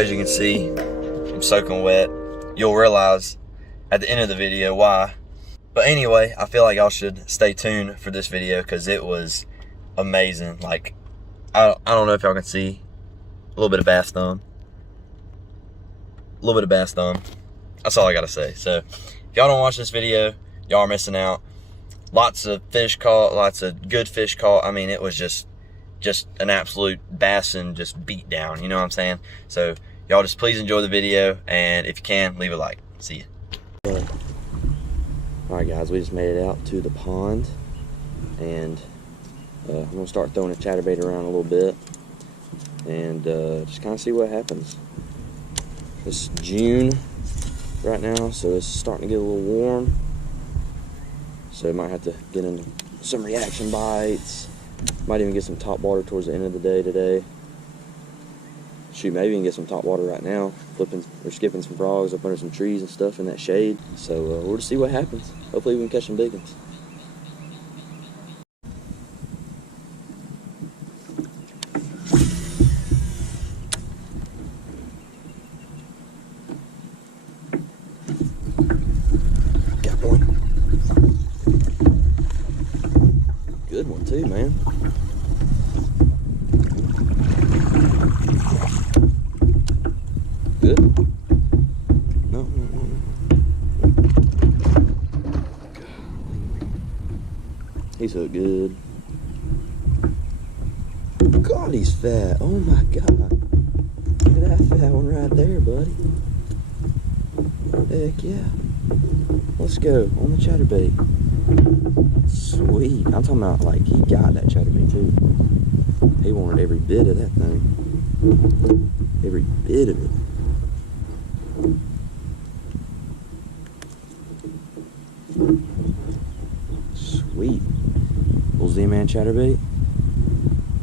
As you can see, I'm soaking wet. You'll realize at the end of the video why. But anyway, I feel like y'all should stay tuned for this video because it was amazing. Like, I don't know if y'all can see a little bit of bass thumb. A little bit of bass thumb. That's all I gotta say. So if y'all don't watch this video, y'all are missing out. Lots of fish caught, lots of good fish caught. I mean, it was just an absolute bass and just beat down, you know what I'm saying? So y'all just please enjoy the video, and if you can, leave a like. See ya. Alright guys, we just made it out to the pond, and I'm gonna start throwing a chatterbait around a little bit and just kind of see what happens. It's June right now, so it's starting to get a little warm, so I might have to get into some reaction bites. Might even get some top water towards the end of the day today. Shoot, maybe even get some top water right now, flipping or skipping some frogs up under some trees and stuff in that shade. So we'll just see what happens. Hopefully we can catch some big ones. Got one. Good one too, man. Good. No. He's hooked good. God, he's fat. Oh my God. Look at that fat one right there, buddy. Heck yeah. Let's go on the chatterbait. Sweet. I'm talking about, like, he got that chatterbait too. He wanted every bit of that thing. Every bit of it. Sweet. Little Z-Man chatterbait.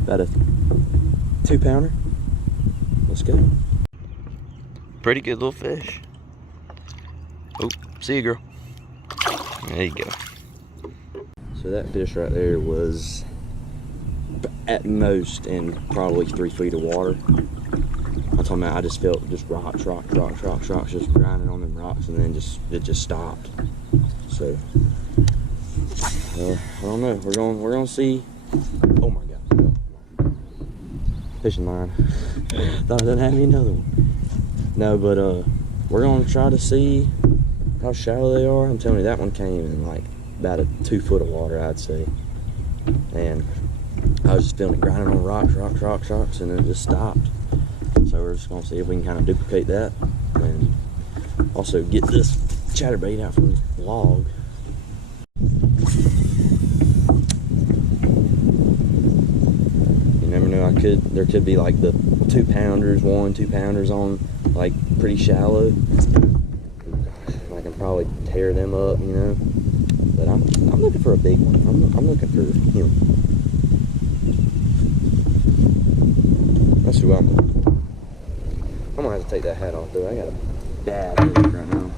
About a 2-pounder. Let's go. Pretty good little fish. Oh, see you, girl. There you go. So that fish right there was at most in probably 3 feet of water. I'm talking about, I just felt just rocks, just grinding on them rocks, and then it just stopped. So I don't know. We're gonna see. Oh my God! Fishing line. Thought I didn't have me another one. No, but we're gonna try to see how shallow they are. I'm telling you, that one came in like about a 2 foot of water, I'd say, and I was just feeling it grinding on rocks, and then it just stopped. So we're just gonna see if we can kind of duplicate that, and also get this chatterbait out from the log. You never know. There could be like the 2-pounders, 2-pounders on like pretty shallow. I can probably tear them up, you know. But I'm looking for a big one. I'm looking for him. That's who I'm looking for. I'm gonna have to take that hat off though. I got a bad headache right now.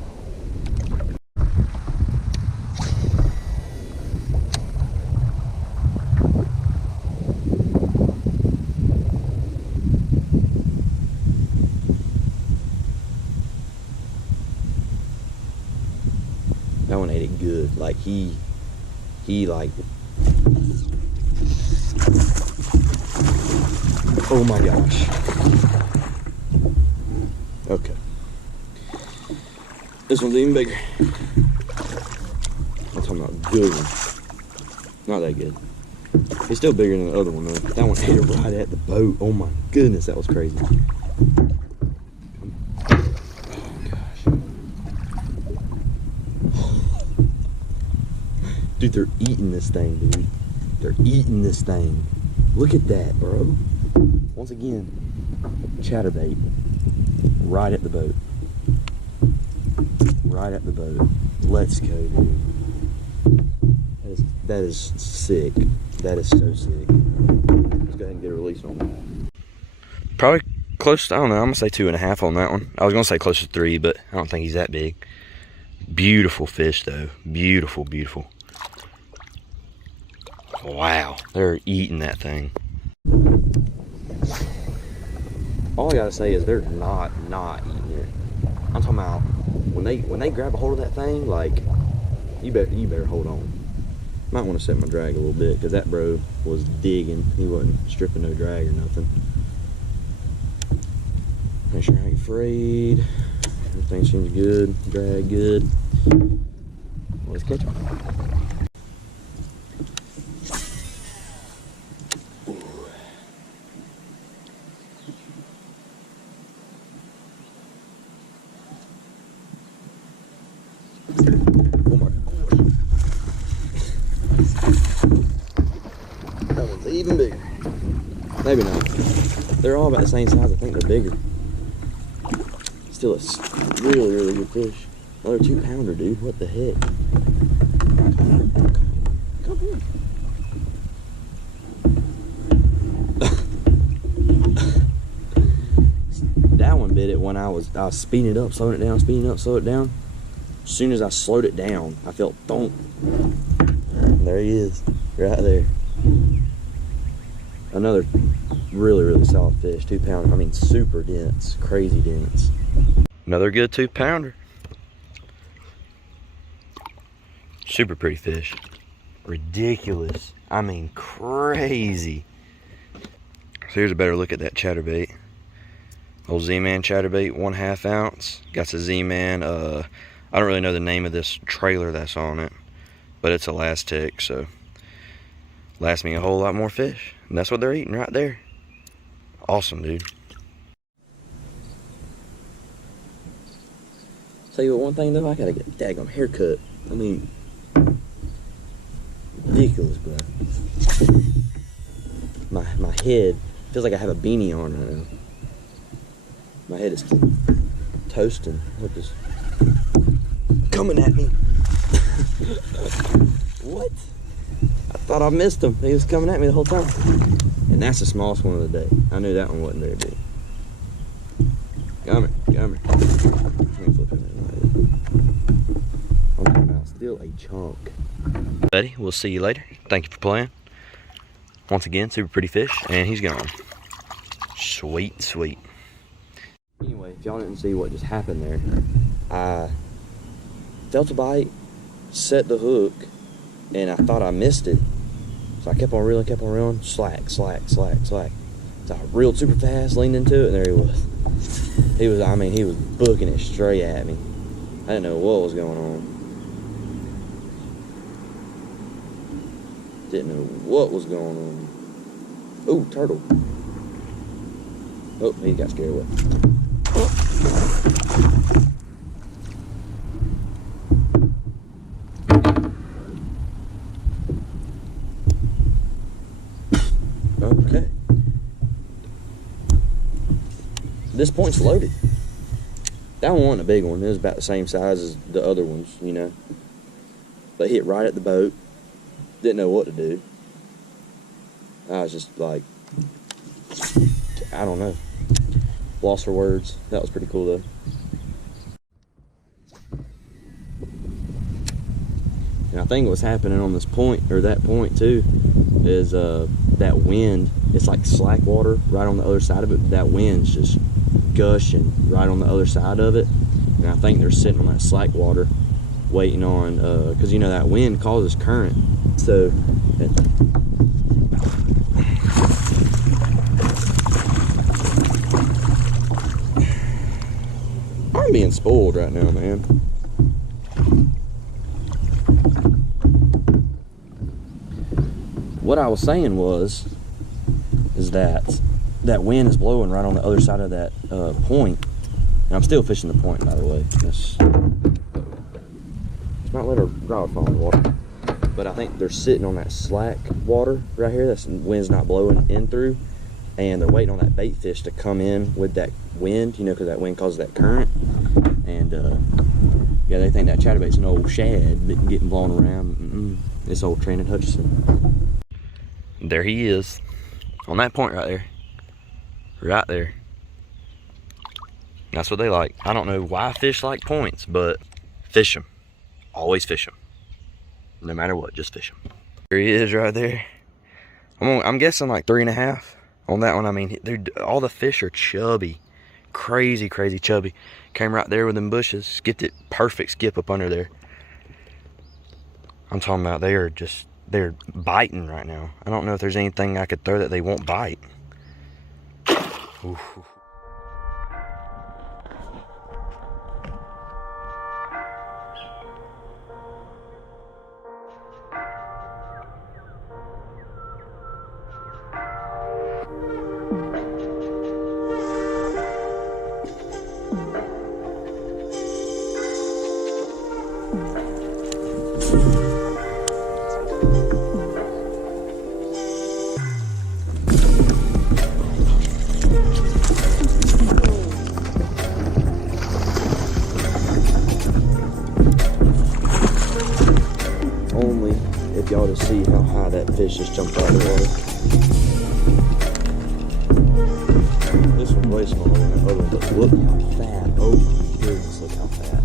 That one ate it good. Like he like. Oh my gosh. Okay. This one's even bigger. I'm talking about good one. Not that good. It's still bigger than the other one though. That one ate it right at the boat. Oh my goodness, that was crazy. Oh gosh. Dude, they're eating this thing, dude. They're eating this thing. Look at that, bro. Once again, chatterbait. Right at the boat. Right at the boat. Let's go, dude. That is sick. That is so sick. Let's go ahead and get a release on that. Probably close to, I don't know, I'm going to say 2.5 on that one. I was going to say close to 3, but I don't think he's that big. Beautiful fish, though. Beautiful, beautiful. Wow. They're eating that thing. all I gotta say is they're not eating it. I'm talking about when they grab a hold of that thing, like you better hold on. Might want to set my drag a little bit because that bro was digging. He wasn't stripping no drag or nothing. Make sure I ain't frayed. Everything seems good. Drag good. Let's catch him. Oh my gosh. That one's even bigger. Maybe not. They're all about the same size. I think they're bigger. Still a really good fish. Another 2-pounder, dude. What the heck? Come here. That one bit it when I was speeding it up, slowing it down, speeding up, slow it down. As soon as I slowed it down, I felt thump. And there he is, right there. Another really solid fish, 2-pounder. I mean, super dense, crazy dense. Another good 2-pounder. Super pretty fish. Ridiculous. I mean, crazy. So here's a better look at that chatterbait. Old Z-Man chatterbait, 1/2 ounce. Got the Z-Man. I don't really know the name of this trailer that's on it, but it's elastic, so lasts me a whole lot more fish. And that's what they're eating right there. Awesome, dude. Tell you what, one thing though, I gotta get a daggone haircut. I mean, ridiculous, bro. My head feels like I have a beanie on right now. My head is toasting. Look, this coming at me. What? I thought I missed him. He was coming at me the whole time. And that's the smallest one of the day. I knew that one wasn't very big. Come here. Let me flip him in right here. I'm talking about still a chunk. Buddy, we'll see you later. Thank you for playing. Once again, super pretty fish, and he's gone. Sweet. Anyway, if y'all didn't see what just happened there, I felt a bite, set the hook, and I thought I missed it. So I kept on reeling, slack. So I reeled super fast, leaned into it, and there he was. He was booking it straight at me. I didn't know what was going on. Ooh, turtle. Oh, he got scared away. Okay. This point's loaded. That one wasn't a big one. It was about the same size as the other ones, you know. But hit right at the boat. Didn't know what to do. I was just like, I don't know. Lost for words. That was pretty cool though. And I think what's happening on this point, or that point too, is that wind. It's like slack water right on the other side of it. That wind's just gushing right on the other side of it. And I think they're sitting on that slack water waiting on, because you know that wind causes current. So I'm being spoiled right now, man. What I was saying is that wind is blowing right on the other side of that point. And I'm still fishing the point, by the way. Let's not let our rod fall in the water. But I think they're sitting on that slack water right here. That's wind's not blowing in through. And they're waiting on that bait fish to come in with that wind, you know, because that wind causes that current. And yeah, they think that chatterbait's an old shad getting blown around. It's old Trandon Hutchinson. There he is, on that point right there. Right there. That's what they like. I don't know why fish like points, but fish them. Always fish them. No matter what, just fish them. There he is right there. I'm guessing like 3.5 On that one, I mean, dude, all the fish are chubby. Crazy, crazy chubby. Came right there with them bushes. Skipped it. Perfect skip up under there. I'm talking about they're biting right now. I don't know if there's anything I could throw that they won't bite. Oof. Only if y'all to see how high that fish just jumped out of the water. This one's way smaller than that other one, but look how fat. Oh my goodness, look how fat.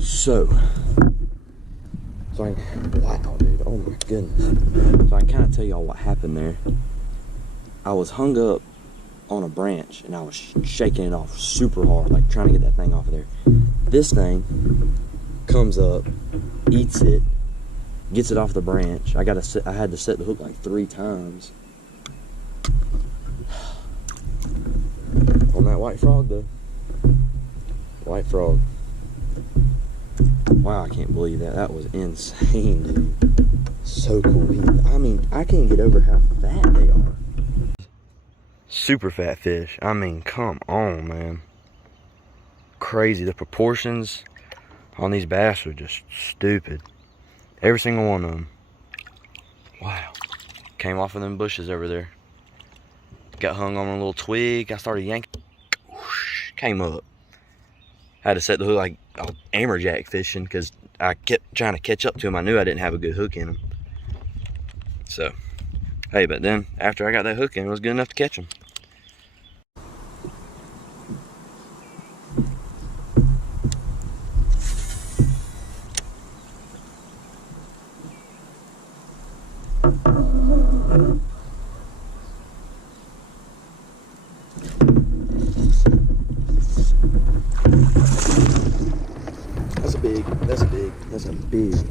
So wow, dude, oh my goodness. So I can kind of tell y'all what happened there. I was hung up on a branch and I was shaking it off super hard, like trying to get that thing off of there. This thing comes up, eats it, gets it off the branch. I had to set the hook like 3 times. On that white frog though. White frog. Wow, I can't believe that. That was insane, dude. So cool. I mean, I can't get over how fat they are. Super fat fish. I mean, come on, man. Crazy. The proportions on these bass are just stupid. Every single one of them. Wow. Came off of them bushes over there. Got hung on a little twig. I started yanking. Whoosh, came up. Had to set the hook like I was amberjack fishing because I kept trying to catch up to him. I knew I didn't have a good hook in him. So, hey, but then after I got that hook in, it was good enough to catch him. That's a big,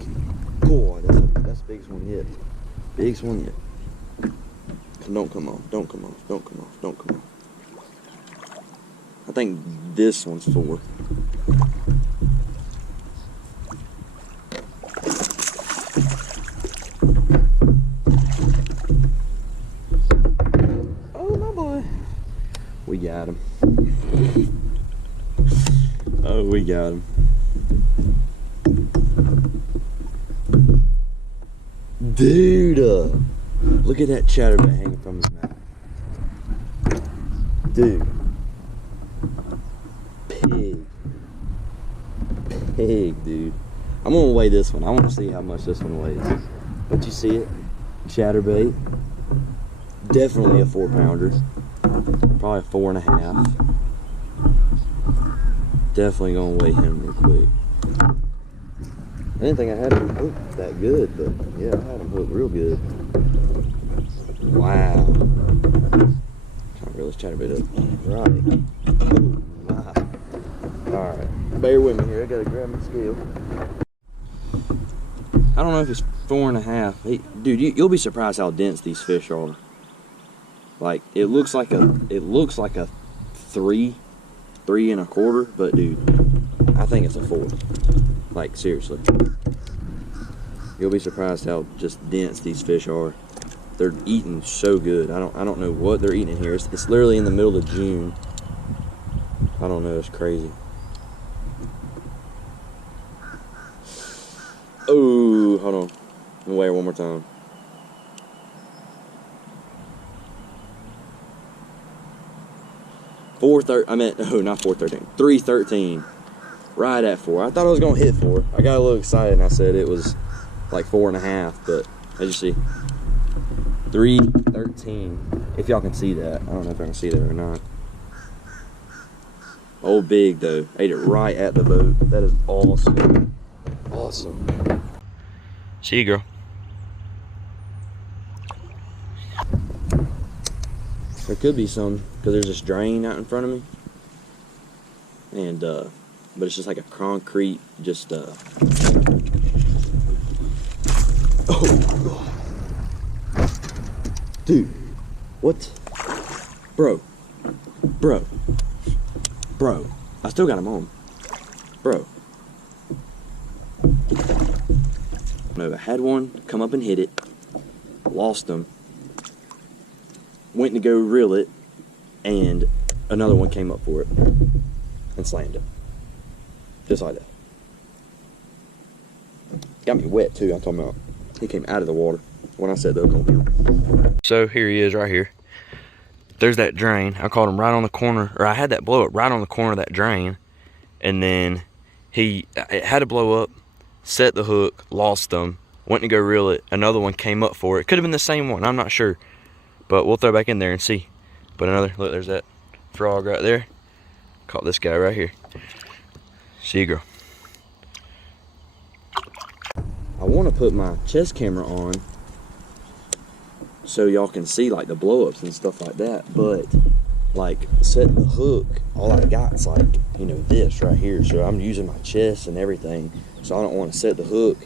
boy, that's the biggest one yet. Biggest one yet. Don't come off, don't come off, don't come off, don't come off. I think this one's 4. Oh, my boy. We got him. Oh, we got him. Dude, look at that chatterbait hanging from his mouth. Dude. Pig, dude. I'm gonna weigh this one. I want to see how much this one weighs. But you see it? Chatterbait. Definitely a 4-pounder. Probably a 4.5. Definitely gonna weigh him real quick. I didn't think I had him hooked that good, but yeah, I had him hooked real good. Wow. Trying to reel this chatterbait up. Right. Oh my. Alright. Bear with me here. I gotta grab my scale. I don't know if it's 4.5. Dude, you'll be surprised how dense these fish are. Like, it looks like a 3 3.25, but dude, I think it's a 4. Like, seriously. You'll be surprised how just dense these fish are. They're eating so good. I don't know what they're eating here. It's literally in the middle of June. I don't know, it's crazy. Oh, hold on. Let me weigh her one more time. Not 413. 313. Right at 4. I thought I was gonna hit 4. I got a little excited and I said it was like 4.5, but as you see, 313. If y'all can see that, I don't know if I can see that or not. Oh, big though. Ate it right at the boat. That is awesome. Awesome. See you, girl. There could be some, because there's this drain out in front of me. And, but it's just like a concrete, just, oh. Dude, what? Bro, I still got him on. Bro. No, I had one come up and hit it, lost him, went to go reel it, and another one came up for it and slammed it. Just like that. Got me wet too, I'm talking about. He came out of the water when I said that was gonna be him. So here he is right here. There's that drain. I caught him right on the corner, or I had that blow up right on the corner of that drain. And then it had to blow up, set the hook, lost them, went to go reel it. Another one came up for it. Could have been the same one, I'm not sure. But we'll throw back in there and see. But another, look, there's that frog right there. Caught this guy right here. See you, girl. I want to put my chest camera on so y'all can see like the blow-ups and stuff like that, but like setting the hook, all I got is like, you know, this right here. So I'm using my chest and everything, so I don't want to set the hook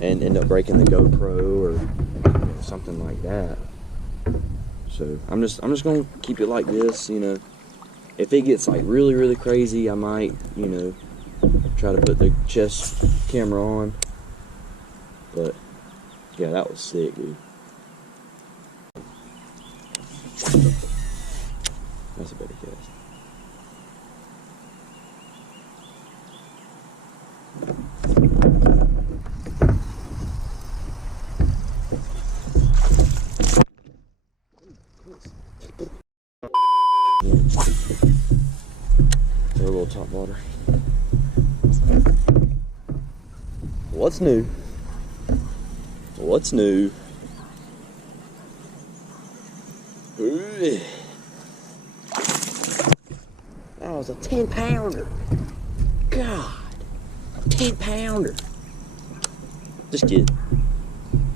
and end up breaking the GoPro or, you know, something like that. So I'm just gonna keep it like this, you know. If it gets like really crazy, I might, you know, try to put the chest camera on. But yeah, that was sick, dude. That's a better cast. A little top water. What's new? What's new? That was a 10-pounder. God, 10-pounder. Just kidding.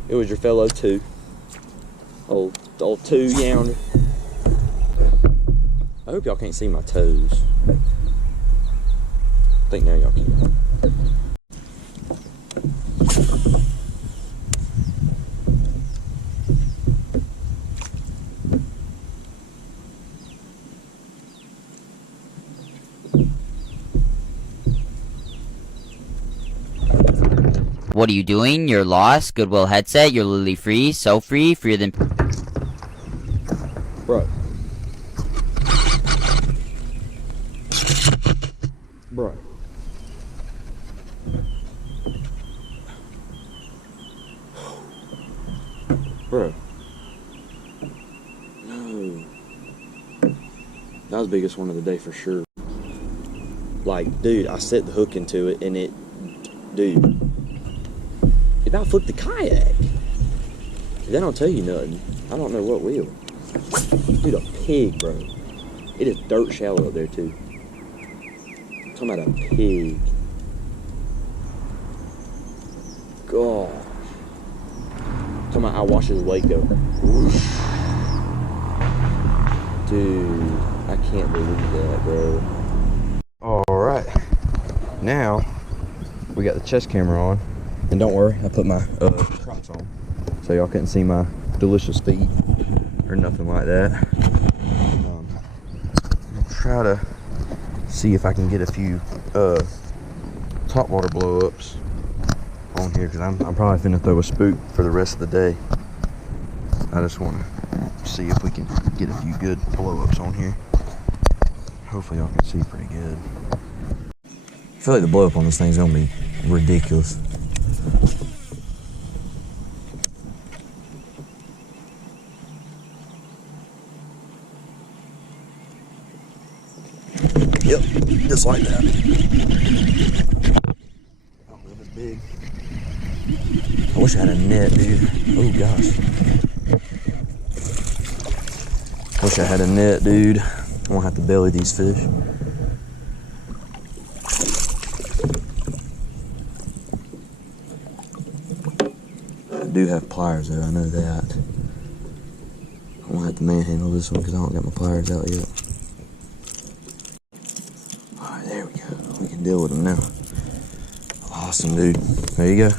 It was your fellow 2. Old 2-younder. I hope y'all can't see my toes. I think now y'all can. What are you doing? You're lost. Goodwill headset. You're literally free. So free. Freer than... Bro. Bro. Bro. No. That was the biggest one of the day for sure. Like, dude, I set the hook into it and it... Dude. It about flipped the kayak. That don't tell you nothing. I don't know what will. Dude, a pig, bro. It is dirt shallow up there, too. I'm talking about a pig. Gosh. I'm talking about I watched his weight go. Whoosh. Dude, I can't believe that, bro. Alright. Now, we got the chest camera on. And don't worry, I put my Crocs on, so y'all couldn't see my delicious feet or nothing like that. I'll try to see if I can get a few top water blow-ups on here, because I'm probably finna throw a spook for the rest of the day. I just want to see if we can get a few good blow-ups on here. Hopefully y'all can see pretty good. I feel like the blow-up on this thing's gonna be ridiculous. Yep, just like that. Oh, that was big. I wish I had a net, dude. Oh gosh. Wish I had a net, dude. I won't have to belly these fish. I do have pliers though, I know that. I'm gonna have to manhandle this one because I don't got my pliers out yet. Alright, there we go. We can deal with them now. Awesome, dude. There you go.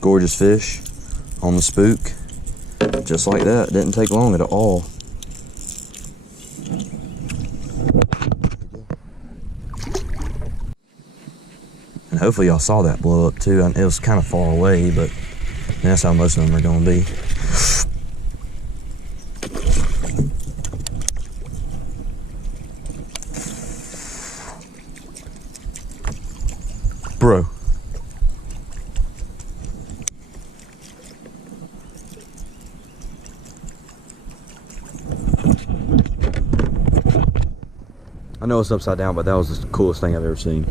Gorgeous fish on the spook. Just like that. Didn't take long at all. And hopefully y'all saw that blow up too. It was kind of far away, but that's how most of them are going to be. Bro. I know it's upside down, but that was the coolest thing I've ever seen.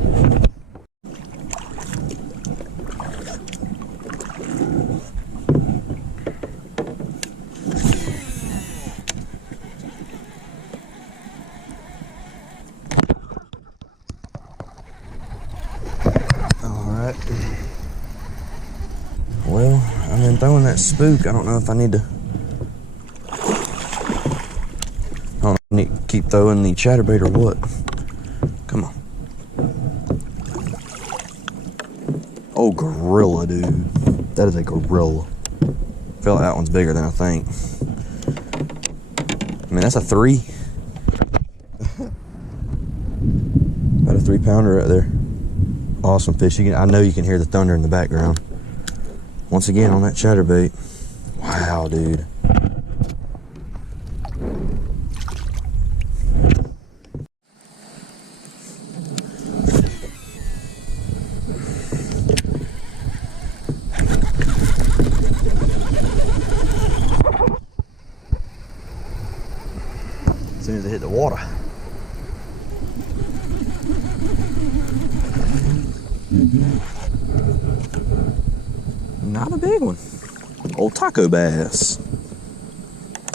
Alright. Well, I've been throwing that spook. I don't know if I need to... I need to keep throwing the chatterbait or what. Come on. Oh, gorilla, dude. That is a gorilla. I feel like that one's bigger than I think. I mean, that's a 3. About a 3-pounder right there. Awesome fish. I know you can hear the thunder in the background. Once again on that chatterbait. Wow, dude. As soon as they hit the water. Not a big one. Old taco bass.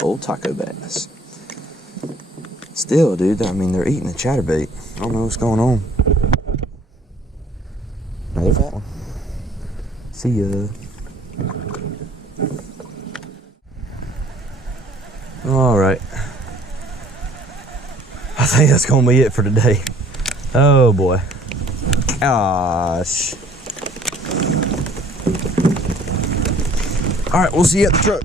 Old taco bass. Still, dude, I mean, they're eating the chatterbait. I don't know what's going on. Another fat one. See ya. All right. I think that's gonna be it for today. Oh boy. Gosh. All right, we'll see you at the truck.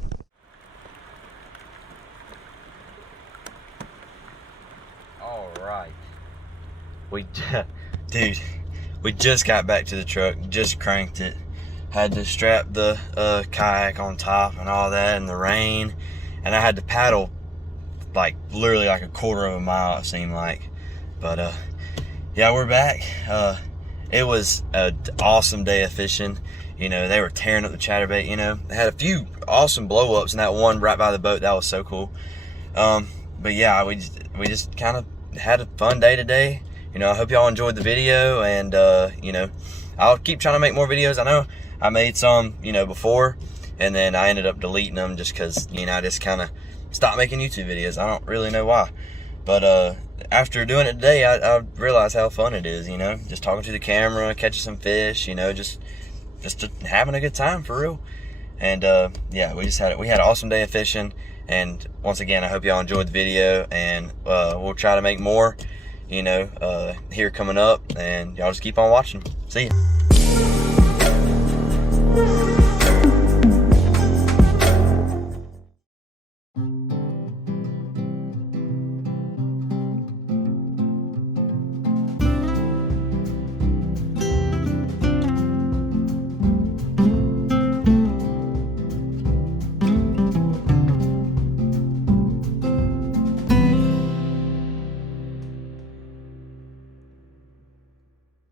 All right. Dude, we just got back to the truck, just cranked it. Had to strap the kayak on top and all that in the rain. And I had to paddle like literally like a quarter of a mile, it seemed like. But yeah, we're back. It was an awesome day of fishing. You know, they were tearing up the chatterbait, you know. They had a few awesome blow-ups, and that one right by the boat, that was so cool. But yeah, we just kind of had a fun day today. You know, I hope y'all enjoyed the video, and you know, I'll keep trying to make more videos. I know I made some, you know, before, and then I ended up deleting them just because, you know, I just kind of stopped making YouTube videos. I don't really know why. But after doing it today, I realized how fun it is, you know, just talking to the camera, catching some fish, you know, just having a good time for real. And yeah, we had an awesome day of fishing. And once again, I hope y'all enjoyed the video, and we'll try to make more, you know, here coming up, and y'all just keep on watching. See ya.